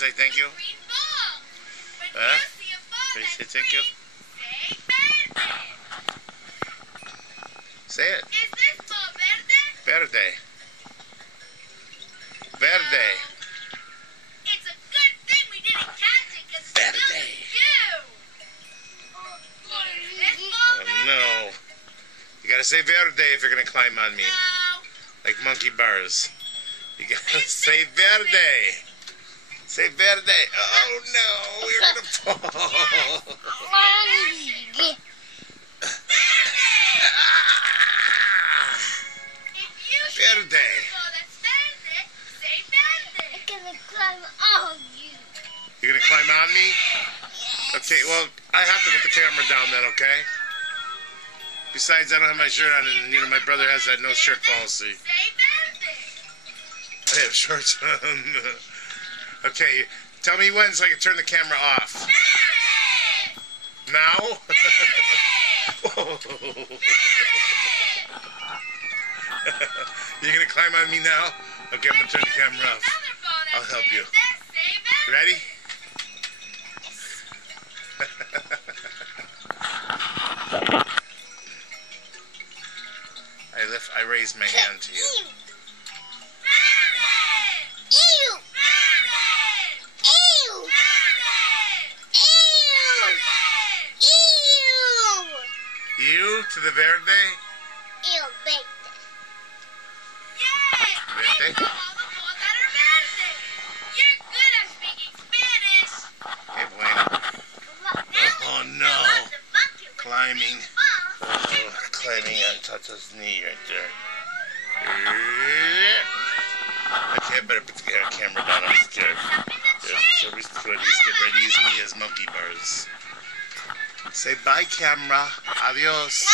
say thank you? Huh? Can you say thank you? Say it. Is this ball verde? Verde. Verde. It's a good thing we didn't catch it because it smells like you. Is this ball verde? No. You gotta say verde if you're gonna climb on me. No. Like monkey bars. You gotta say verde. Say verde. Oh no, you're gonna fall. Verde. You're gonna climb on me? Okay, well, I have to put the camera down then, okay? Besides, I don't have my shirt on, and you know, my brother has that no shirt policy. I have shorts on. Okay, tell me when so I can turn the camera off. Now? You're gonna climb on me now? Okay, I'm gonna turn the camera off. I'll help you. Ready? I raise my hand to you. You to the verde? Verde? You're good at speaking Spanish. Okay, bueno. Oh no. Climbing. Oh, climbing on Tata's knee right there. Okay, I better put the camera down. I'm scared. So he's getting ready to use me as monkey bars. Say bye, camera. Adios.